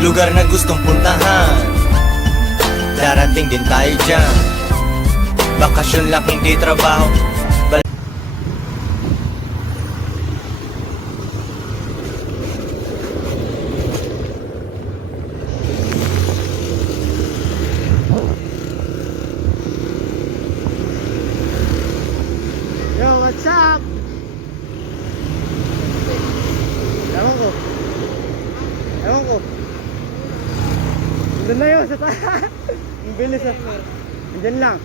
lugar na gustong puntahan. Darating din tayo dyan. Bakasyon lang hindi trabaho. Yo, what's up? Ewan ko. Doon na yun sa taas. Ang bilis ah. Andyan lang.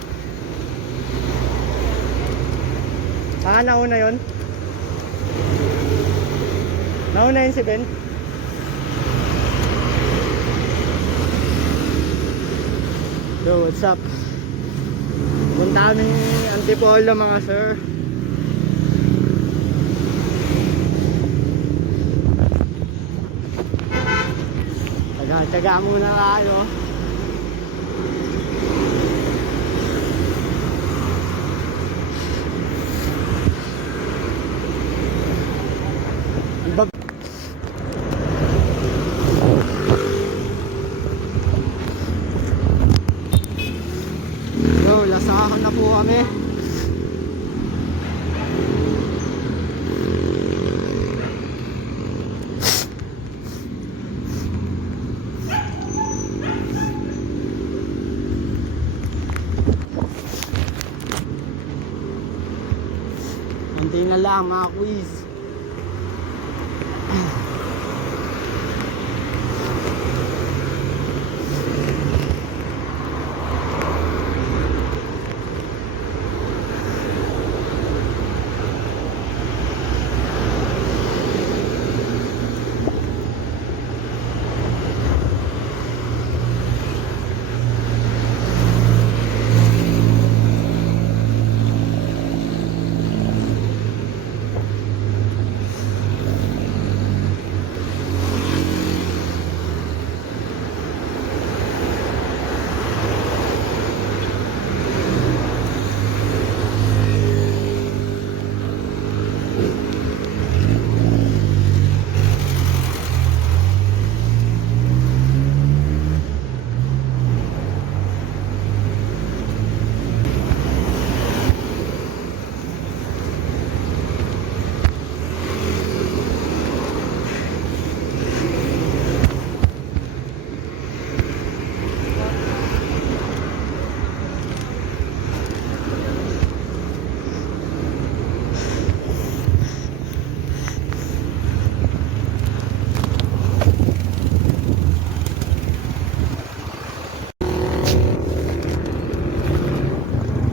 Nauna yun? Nauna yun si Ben? Yo, what's up? Punta kami Antipolo mga sir. Taga muna tayo. Yo, lasahan na po kami. Kunti na lang mga quiz.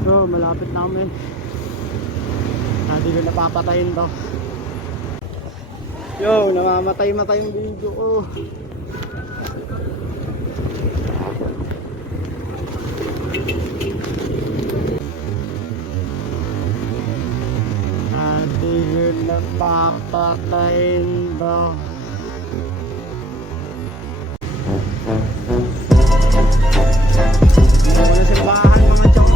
So, malapit na kami. Hindi ko napapatayin to. Yo, namamatay-matay yung video ko. Hindi ko napapatayin to. Muna sa bahan mga chong.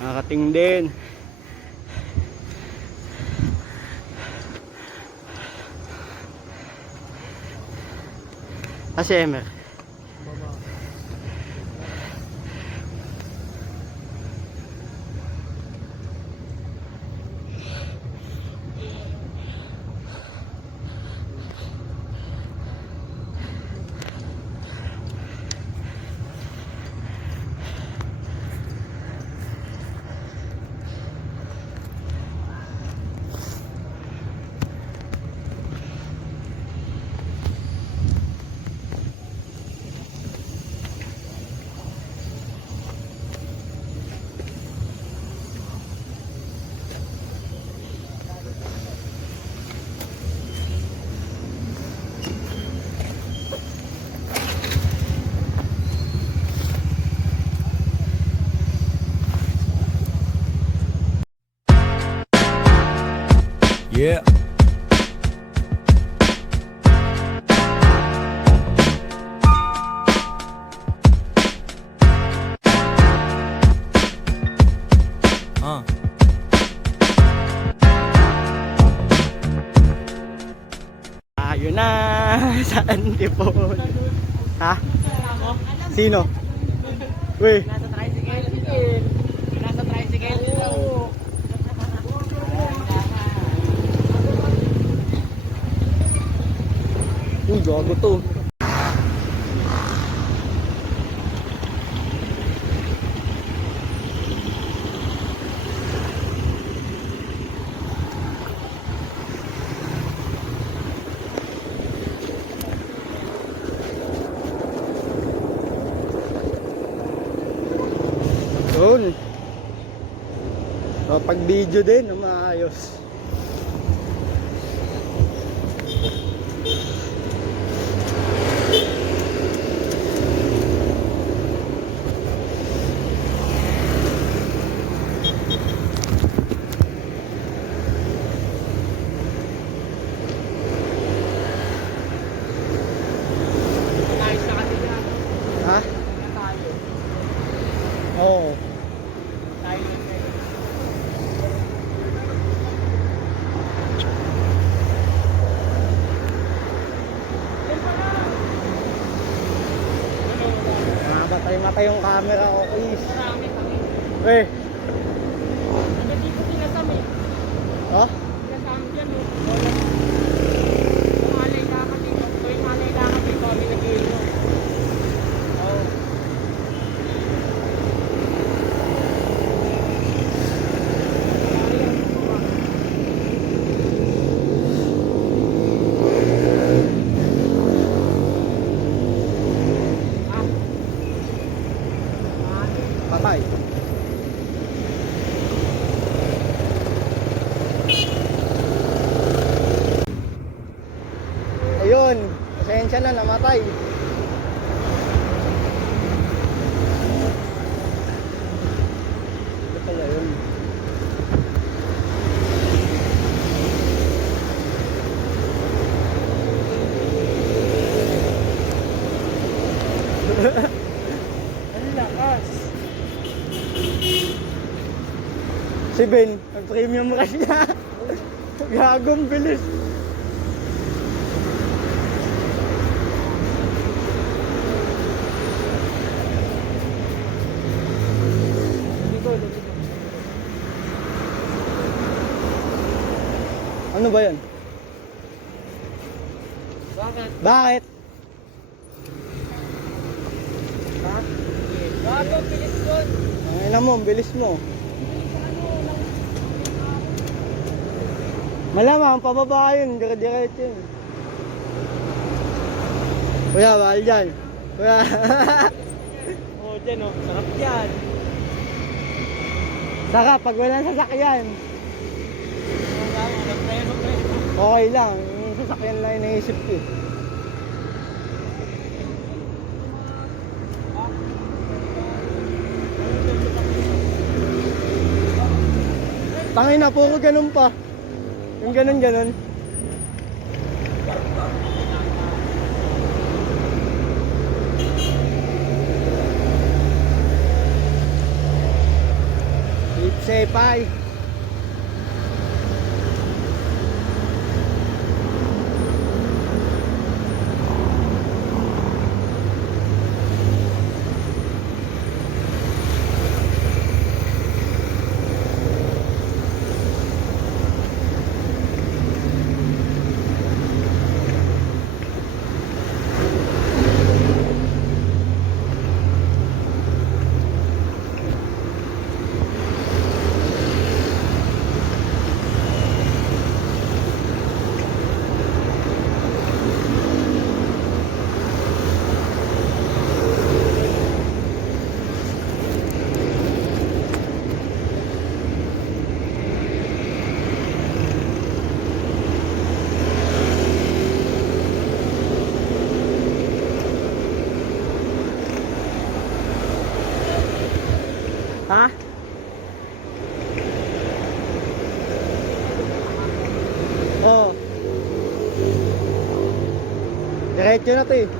Nakakating din. Emer. Tayo na sa Antipolo. Ha? Sino? Uy. Nasa tricycle. Nasa tricycle. Uy, gago to. Yun. So, pag video din, maayos. Ayos na kasi yan. Ha? Tayo. Oo. Tayo lang kayo. Matay yung camera ko, please. Marami kami. Eh, Hindi ko pinasam eh. ha? Pinasam dyan oh. Malay na ka dito. Tuwing malay na ka dito. Kami nag-iinom. Oo. Patay. Ayun, pasensya na, namatay. Ito pala yun. Ang lakas. Si Ben, ang premium rush niya. Gagong bilis. Ano ba yan? Bakit? Bakit? Ha? Gago, bilis doon. Ang ina mo, ang bilis mo. Malamang, pababa yun, dire-diretso yun. Kuya, bahal dyan. Kuya. Oo, dyan oh. Sarap yan. Saka, pag walang sasakyan, okay lang. Yung sasakyan lang yung naisip ko. Tangina, puro ganun pa. Yung ganun. Keep safe, bye. Ha? Oo. Diretso na to eh.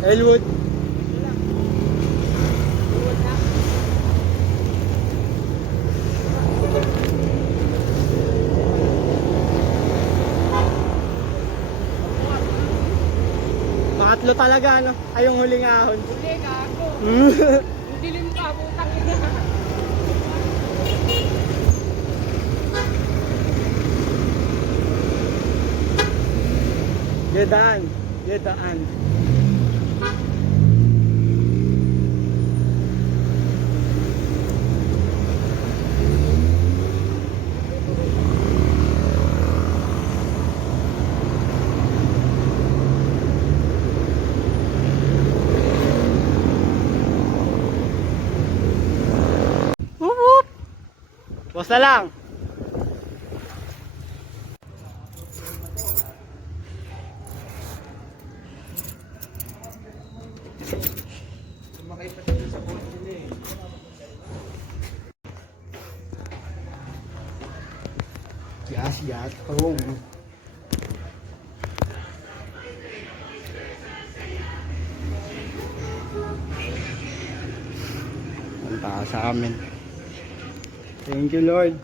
Elwood. Buwan na. Pangatlo talaga, ano? Ay, yung huling ahon. Huli ka ako. Hmm. Yung dilim pa, putang ina. Gedaan. Gedaan. Whoop whoop. Basta lang. Gas, gas. Oh. Punta ka sa amin. Thank you, Lord.